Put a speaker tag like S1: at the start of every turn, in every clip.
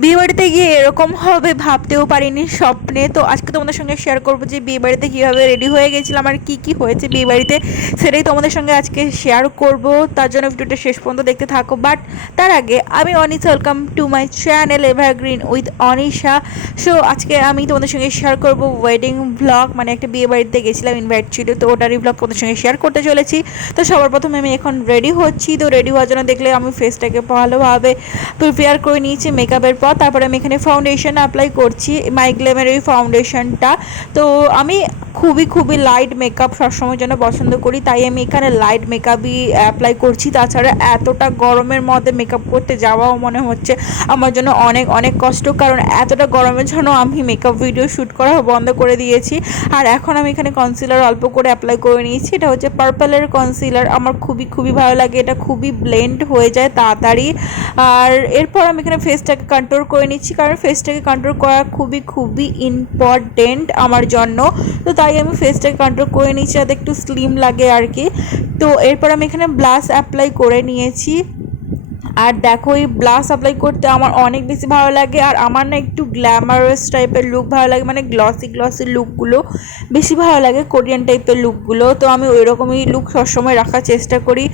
S1: বিয়ে বাড়িতে গিয়ে এরকম হবে ভাবতেও পারিনি স্বপ্নে। তো আজকে তোমাদের সঙ্গে শেয়ার করব যে বিয়ে বাড়িতে কীভাবে রেডি হয়ে গেছিলাম আর কী কী হয়েছে বিয়ে বাড়িতে সেটাই তোমাদের সঙ্গে আজকে শেয়ার করব। তার জন্য ভিডিওটা শেষ পর্যন্ত দেখতে থাকো। বাট তার আগে আমি Anis welcome to my channel evergreen with Anisha. So আজকে আমি তোমাদের সঙ্গে শেয়ার করব ওয়েডিং ব্লগ মানে একটা বিয়ে বাড়িতে গেছিলাম ইনভাইট ছিল। তো ওটারই ব্লগ তোমাদের সঙ্গে শেয়ার করতে চলেছি। তো সবার প্রথমে আমি এখন রেডি হচ্ছি। তো রেডি হওয়ার জন্য দেখলে আমি ফেসটাকে ভালোভাবে প্রিপেয়ার করে নিয়েছি মেকআপের পর তারপরে আমি এখানে ফাউন্ডেশন অ্যাপ্লাই করছি মাইগ্লেমের ওই ফাউন্ডেশনটা তো আমি খুবই খুবই লাইট মেকআপ সবসময়ের জন্য পছন্দ করি, তাই আমি এখানে লাইট মেকআপই অ্যাপ্লাই করছি। তাছাড়া এতটা গরমের মধ্যে মেকআপ করতে যাওয়াও মনে হচ্ছে আমার জন্য অনেক অনেক কষ্ট। কারণ এতটা গরমের জন্য আমি মেকআপ ভিডিও শ্যুট করা বন্ধ করে দিয়েছি। আর এখন আমি এখানে কনসিলার অল্প করে অ্যাপ্লাই করে নিয়েছি। এটা হচ্ছে পার্পেলের কনসিলার আমার খুবই খুবই ভালো লাগে। এটা খুবই ব্লেন্ড হয়ে যায় তাড়াতাড়ি। আর এরপর আমি এখানে ফেসটাকে কন্ট্রোল করে নিচ্ছি। কারণ ফেসটাকে কন্ট্রোল করা খুবই খুবই ইম্পর্টেন্ট আমার জন্য। তো তাই আমি ফেসটাকে কন্ট্রোল করে নিয়েছি যাতে একটু স্লিম লাগে আর কি। তো এরপর আমি এখানে ব্লাশ অ্যাপ্লাই করে নিয়েছি। আর দেখো, এই ব্লাশ অ্যাপ্লাই করতে আমার অনেক বেশি ভালো লাগে, আর আমার না একটু গ্ল্যামারাস টাইপের লুক ভালো লাগে মানে গ্লসি গ্লসি লুকগুলো বেশি ভালো লাগে কোরিয়ান টাইপের লুকগুলো তো আমি ওই রকমই লুক সবসময় রাখার চেষ্টা করি।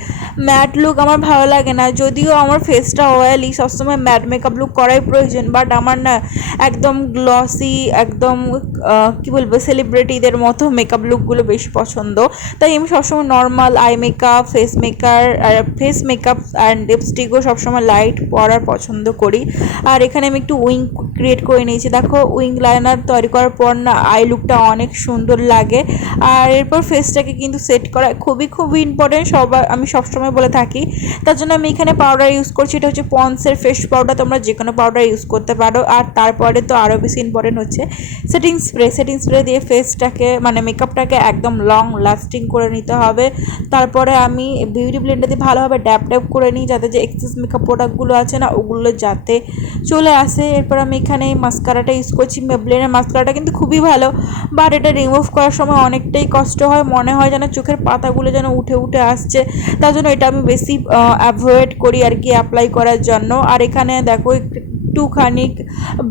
S1: ম্যাট লুক আমার ভালো লাগে না, যদিও আমার ফেসটা অয়েলি সবসময় ম্যাট মেকআপ লুক করাই প্রয়োজন বাট আমার না একদম গ্লসি একদম কি বলব সেলিব্রিটিদের মতো মেকআপ লুকগুলো বেশি পছন্দ। তাই আমি সবসময় normal eye makeup face maker R face makeup and লিপস্টিকও সবসময় লাইট পরার পছন্দ করি। আর এখানে আমি একটু উইং ক্রিয়েট করে নিয়েছি। দেখো উইং লাইনার তৈরি করার পর না আই লুকটা অনেক সুন্দর লাগে। আর এরপর ফেসটাকে কিন্তু সেট করা খুবই খুবই ইম্পর্টেন্ট সবার আমি সবসময় বলে থাকি। তার জন্য আমি এখানে পাউডার ইউজ করছি। এটা হচ্ছে পন্সের ফেস পাউডার তোমরা যে কোনো পাউডার ইউজ করতে পারো। আর তারপরে তো আরও বেশি ইম্পর্টেন্ট হচ্ছে সেটিং স্প্রে সেটিং স্প্রে দিয়ে ফেসটাকে মানে মেকআপটাকে একদম লং লাস্টিং করে নিতে হবে। তারপরে আমি বিউটি ব্লেন্ডার দিয়ে ভালোভাবে ড্যাপ ড্যাপ করে নিই, যাতে যে এক্সেস মেকআপ প্রোডাক্টগুলো আছে না, ওগুলো যাতে চলে আসে। এরপর আমি এখানে এই মাস্কারাটা ইউজ করছি মেবলেনের মাস্কারাটা কিন্তু খুবই ভালো। বাট এটা রিমুভ করার সময় অনেকটাই কষ্ট হয়, মনে হয় যেন চোখের পাতাগুলো যেন উঠে উঠে আসছে। তার জন্য এটা আমি বেশি অ্যাভয়েড করি আর কি অ্যাপ্লাই করার জন্য। আর এখানে দেখো একটুখানি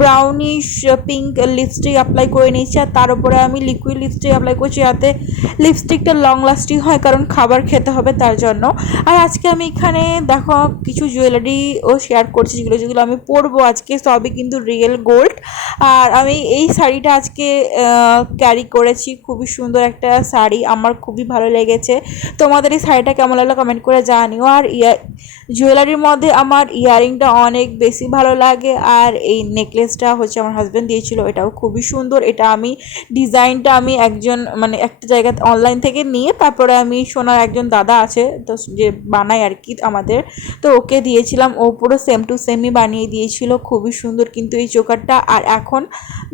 S1: ব্রাউনিশ পিঙ্ক লিপস্টিক অ্যাপ্লাই করে নিচ্ছি আর তার উপরে আমি লিকুইড লিপস্টিক অ্যাপ্লাই করছি যাতে লিপস্টিকটা লং লাস্টিং হয় কারণ খাবার খেতে হবে তার জন্য। আর আজকে আমি এখানে দেখো কিছু জুয়েলারিও শেয়ার করছি যেগুলো যেগুলো আমি পরবো আজকে, সবই কিন্তু রিয়েল গোল্ড আর আমি এই শাড়িটা আজকে ক্যারি করেছি, খুবই সুন্দর একটা শাড়ি, আমার খুবই ভালো লেগেছে। তোমাদের এই শাড়িটা কেমন লাগল কমেন্ট করে জানিও। আর ইয়ার জুয়েলারির মধ্যে আমার ইয়ারিংটা অনেক বেশি ভালো লাগে আর এই নেকলেসটা হচ্ছে আমার হাজব্যান্ড দিয়েছিল, এটাও খুবই সুন্দর। এটা আমি ডিজাইনটা আমি একজন মানে একটা জায়গা অনলাইন থেকে নিয়ে তারপরে আমি সোনার একজন দাদা আছে, তো যে বানায় আর কি আমাদের, তো ওকে দিয়েছিলাম। ও পুরো সেম টু সেমই বানিয়ে দিয়েছিল, খুবই সুন্দর কিন্তু এই চোকারটা। আর এখন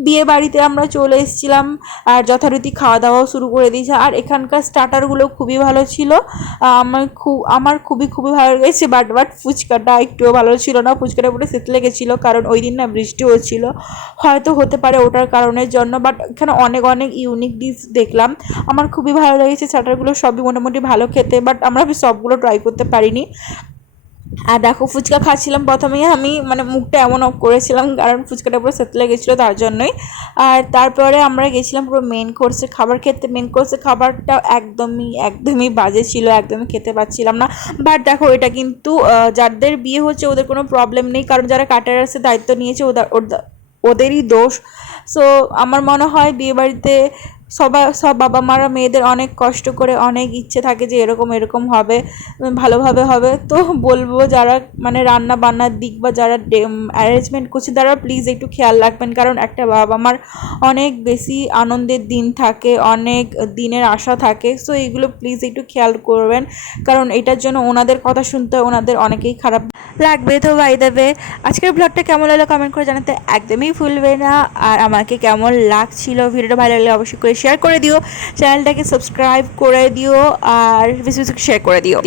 S1: বিয়ে বাড়িতে আমরা চলে এসেছিলাম, আর যথারীতি খাওয়া দাওয়াও শুরু করে দিয়েছে। আর এখানকার স্টার্টারগুলো খুবই ভালো ছিল। আমার খুব, আমার খুবই খুবই ভালো লেগেছে বাট বাট ফুচকাটা একটুও ভালো ছিল না, ফুচকাটা পুরো সেতলে গেছিল কারণ ওই দিন না বৃষ্টি হয়েছিল। হয়তো হতে পারে ওটার কারণের জন্য বাট এখানে অনেক অনেক ইউনিক ডিশ দেখলাম। আমার খুবই ভালো লেগেছে স্যাটারগুলো সবই মোটামুটি ভালো খেতে বাট আমরা সবগুলো ট্রাই করতে পারিনি। আর দেখো, ফুচকা খাচ্ছিলাম প্রথমেই। আমি মানে মুখটা এমন অফ করেছিলাম, কারণ ফুচকাটা পুরো সেতলে গেছিল তার জন্যই। আর তারপরে আমরা গেছিলাম পুরো মেন কোর্সে খাবার খেতে। মেন কোর্সে খাবারটা একদমই একদমই বাজে ছিল, একদমই খেতে পাচ্ছিলাম না। বাট দেখো, এটা কিন্তু যাদের বিয়ে হচ্ছে ওদের কোনো প্রবলেম নেই, কারণ যারা কাটারাসের দায়িত্ব নিয়েছে ওদের ওদেরই দোষ। সো আমার মনে হয় বিয়েবাড়িতে সবাই, সব বাবা মারা মেয়েদের অনেক কষ্ট করে, অনেক ইচ্ছে থাকে যে এরকম এরকম হবে, ভালোভাবে হবে। তো বলব যারা মানে রান্না বান্নার দিক বা যারা অ্যারেঞ্জমেন্ট করছে, তারা প্লিজ একটু খেয়াল রাখবেন। কারণ একটা বাবা মার অনেক বেশি আনন্দের দিন থাকে, অনেক দিনের আশা থাকে। সো এইগুলো প্লিজ একটু খেয়াল করবেন। কারণ এটার জন্য ওনাদের কথা শুনতে ওনাদের অনেকেই খারাপ লাগবে। তো বাই দেবে আজকের ব্লগটা কেমন লাগল কমেন্ট করে জানাতে একদমই ভুলবে না। আর আমাকে কেমন লাগছিল, ভিডিওটা ভালো লাগলে অবশ্যই করে শেয়ার করে দিও চ্যানেলটাকে সাবস্ক্রাইব করে দিও আর বেশি বেশি শেয়ার করে দিও।